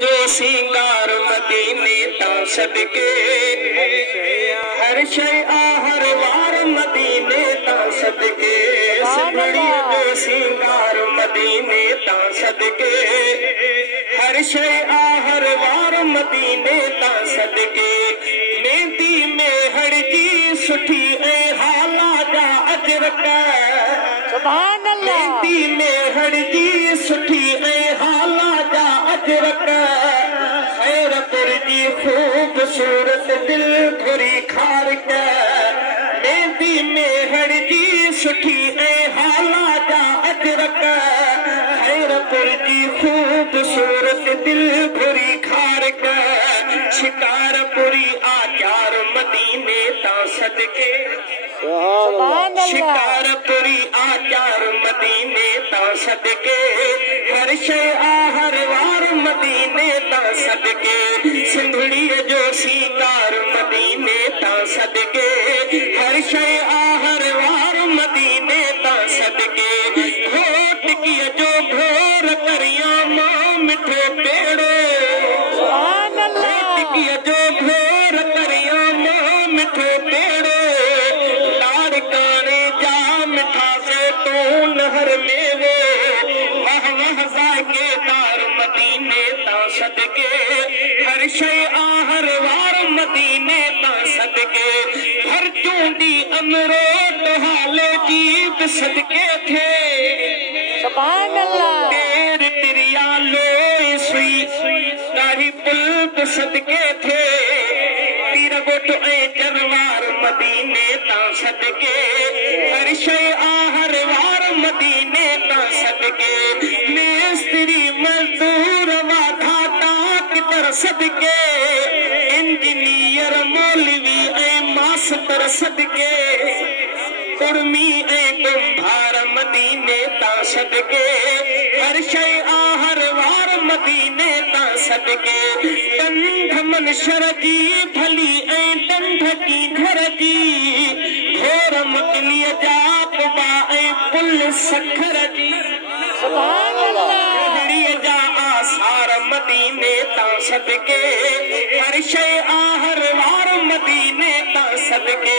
जो सिंगार मदीने ता सदके हर शय हर वार मदीने ता सदके सिमड़ी जो सिंगार मदीने ता सदके हर शय हर वार मदीने ता सदके मेहंदी में हड़जी सुठी ऐं हाला जा अजरक सुभान अल्लाह मेहंदी में हड़जी सुठी ऐं हाला जा अजरक खैर तुरजी खूबसूरत दिल घुरी खारक मेहंदी में हड़जी सुठी ऐं हाला जा अजरक खैर तुरजी खूबसूरत दिल घुरी खारक शिकारपुरी आचार मदीने ता सदके सुभान अल्लाह शिकारपुरी आचार मदीने ता सदके हर शय हर वार मदीने ता सदके सिंधड़ी जो सिंगार मदीने ता सदके हर शय हर वार मदीने ता सदके घोट की जो घोर करिया मां मिठो पेड़ो सुभान अल्लाह की जो घोर करिया मां मिठो पेड़ो लाड़काने जा मिठा से तू नहर मेवे वह वह जाके दार मदीने ता सदके हर शय हर वार मदीने ता सदके हर चूंडी अमरो हाले जीत सदके थे सुभान अल्लाह तेर तिरिया लोई सुई तारी पुल सदके थे तीर गोट ऐं चरवार मदीने ता सदके हर शय हर वार मदीने ता सदके मेस्त्री मजदूर वाधा टाक तर सदके इंजीनियर मौलवी ऐं मास्टर सदके उर्मी ऐं कुंभार मदीने ता सदके हर शय हर वार मदीने ता सदके कंध मनशर जी भली ऐं डंढ की घर जी घोर मकली जा कुबा ऐं पुल सखर जी सुभान अल्लाह घड़ीअ जा आसार मदीने ता सदके हर शय हर वार मदीने ता सदके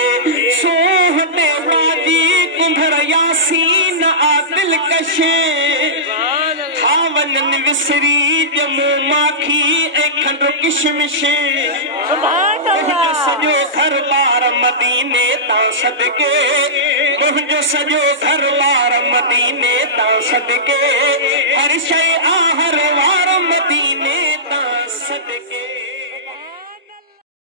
सोह ते बाजी कुंभर यासीन आदिल कशे खावनन विसरी जमू माखी ऐं खंड किशमिश सुभान अल्लाह सॼो घर बार मदीने ता सदके मुंहिंजो सॼो घर बार मदीने ता सदके हर शय हर वार मदीने ता सदके।